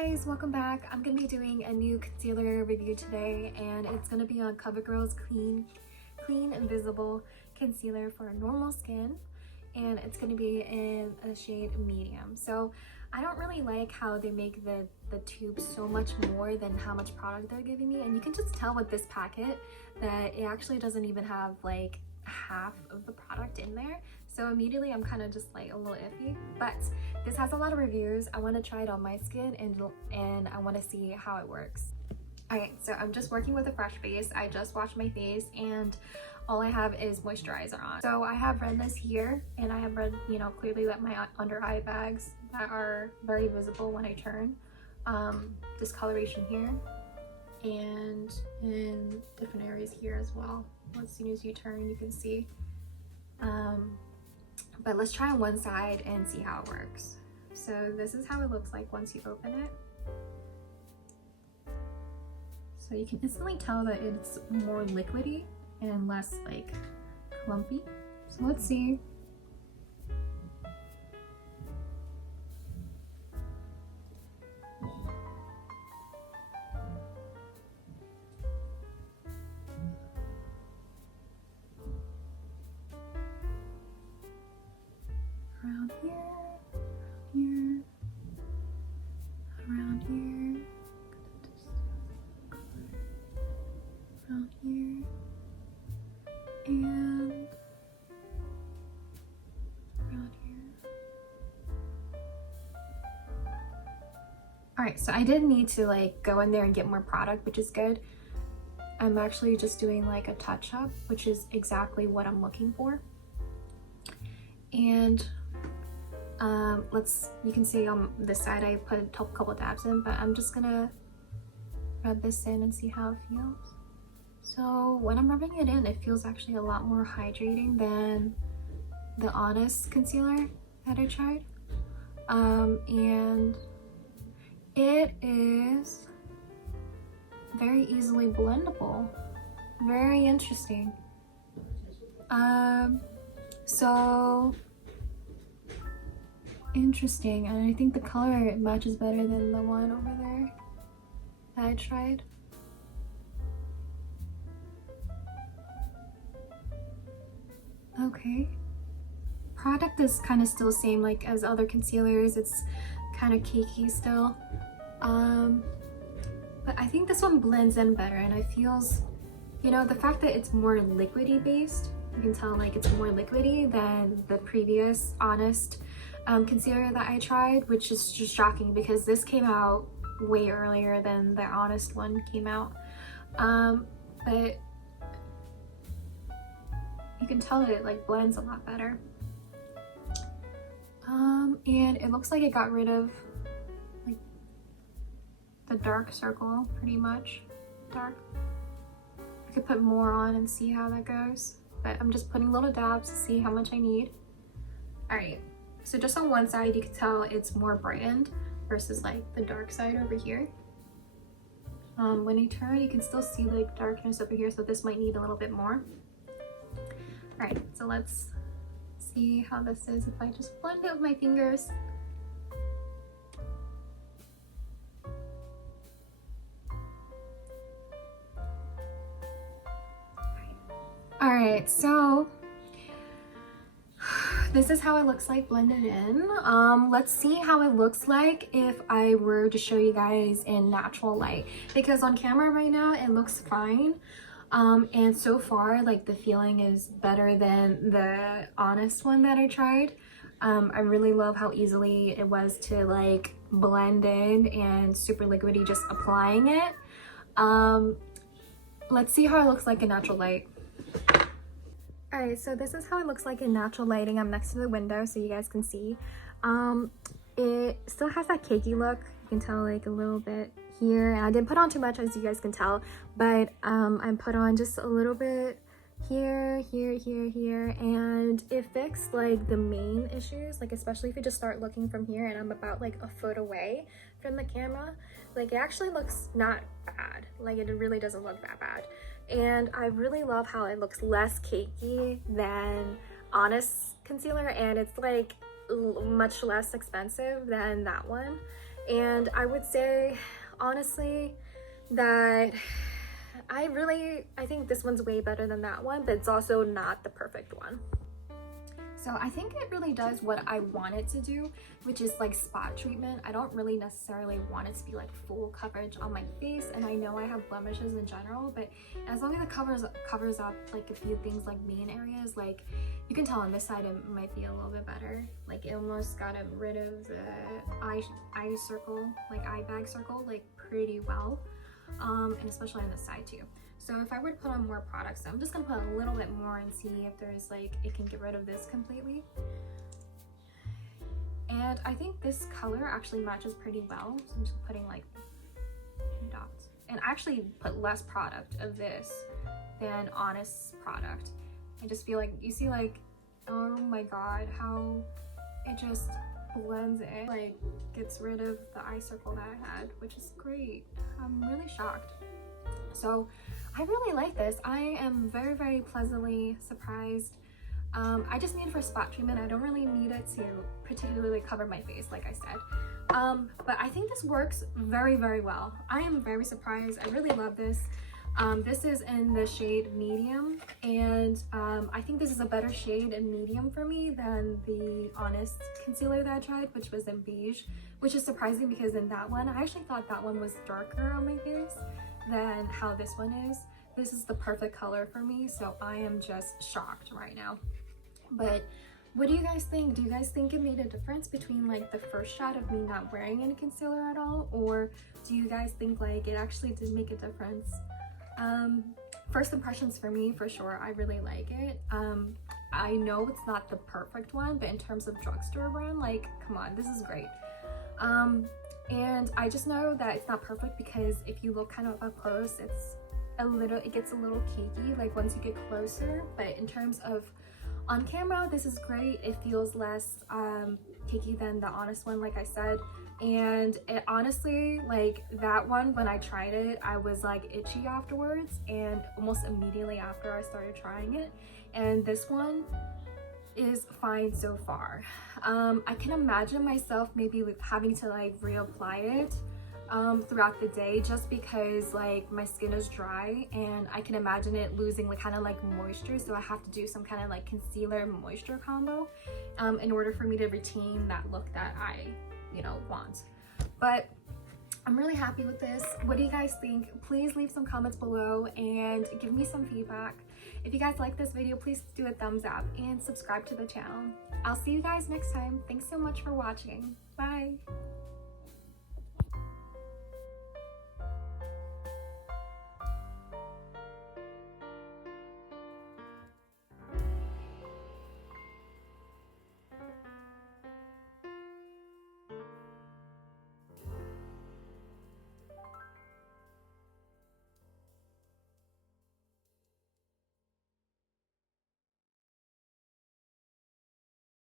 guys, welcome back. I'm gonna be doing a new concealer review today, and it's gonna be on Covergirl's Clean Invisible Concealer for normal skin, and it's gonna be in a shade medium. So I don't really like how they make the tube so much more than how much product they're giving me, and you can just tell with this packet that it actually doesn't even have like half of the product in there. So immediately I'm kind of just like a little iffy, but this has a lot of reviews. I want to try it on my skin and I want to see how it works. Alright, so I'm just working with a fresh base. I just washed my face and all I have is moisturizer on. So I have redness here, and I have red, clearly that my under eye bags that are very visible when I turn. Discoloration here and in different areas here as well. As soon as you turn, you can see. But let's try on one side and see how it works. So this is how it looks like once you open it. So you can instantly tell that it's more liquidy and less like clumpy. So let's see. Around here, around here, around here, and around here. Alright, so I didn't need to like go in there and get more product, which is good. I'm actually just doing like a touch-up, which is exactly what I'm looking for. And you can see on this side I put a couple dabs in, but I'm just gonna rub this in and see how it feels. So when I'm rubbing it in, it feels actually a lot more hydrating than the Honest concealer that I tried. And it is very easily blendable. Very interesting. So interesting, and I think the color matches better than the one over there that I tried. Okay, product is kind of still same like as other concealers. It's kind of cakey still, but I think this one blends in better, and it feels, the fact that it's more liquidy based, you can tell like it's more liquidy than the previous Honest concealer that I tried, which is just shocking because this came out way earlier than the Honest one came out. But you can tell that it like blends a lot better. And it looks like it got rid of like the dark circle pretty much. Dark. I could put more on and see how that goes, but I'm just putting little dabs to see how much I need. Alright, so just on one side you can tell it's more brightened versus like the dark side over here. When I turn, you can still see like darkness over here, so this might need a little bit more. Alright, so let's see how this is if I just blend it with my fingers. Alright, so this is how it looks like blended in. Let's see how it looks like if I were to show you guys in natural light, because on camera right now it looks fine. And so far like the feeling is better than the Honest one that I tried. I really love how easily it was to like blend in and super liquidy just applying it. Let's see how it looks like in natural light. Alright, so this is how it looks like in natural lighting. I'm next to the window so you guys can see. It still has that cakey look. You can tell like a little bit here. And I didn't put on too much, as you guys can tell, but I put on just a little bit here, here, and it fixed like the main issues, like especially if you just start looking from here and I'm about like a foot away from the camera. Like it actually looks not bad. Like it really doesn't look that bad. And I really love how it looks less cakey than Honest concealer, and it's like much less expensive than that one. And I would say honestly that I think this one's way better than that one, but it's also not the perfect one. So I think it really does what I want it to do, which is like spot treatment. I don't really necessarily want it to be like full coverage on my face, and I know I have blemishes in general, but as long as it covers up like a few things like main areas, like you can tell on this side it might be a little bit better. Like it almost got rid of the eye circle, like eye bag circle, like pretty well, and especially on this side too. So if I were to put on more products, I'm just gonna put a little bit more and see if there's like, it can get rid of this completely. And I think this color actually matches pretty well. So I'm just putting like 2 dots. And I actually put less product of this than Honest's product. I just feel like, you see like, oh my God, how it just blends in, like gets rid of the eye circle that I had, which is great. I'm really shocked. So I really like this. I am very, very pleasantly surprised. I just need it for spot treatment. I don't really need it to particularly cover my face, like I said. But I think this works very, very well. I am very surprised. I really love this. This is in the shade medium, and I think this is a better shade in medium for me than the Honest concealer that I tried, which was in beige, which is surprising because in that one, I actually thought that one was darker on my face than how this one is. This is the perfect color for me, so I am just shocked right now. But what do you guys think? Do you guys think it made a difference between like the first shot of me not wearing any concealer at all, or do you guys think like it actually did make a difference? First impressions for me, for sure, I really like it. I know it's not the perfect one, but in terms of drugstore brand, like, come on, this is great. And I just know that it's not perfect because if you look kind of up close, it gets a little cakey, like once you get closer. But in terms of on camera, this is great. It feels less cakey than the Honest one, like I said. And it honestly, like that one, when I tried it, I was like itchy afterwards, and almost immediately after I started trying it. And this one is fine so far. I can imagine myself maybe having to like reapply it throughout the day, just because like my skin is dry, and I can imagine it losing like kind of like moisture, so I have to do some kind of like concealer moisture combo in order for me to retain that look that I want. But I'm really happy with this. What do you guys think? Please leave some comments below and give me some feedback. If you guys like this video, please do a thumbs up and subscribe to the channel. I'll see you guys next time. Thanks so much for watching. Bye.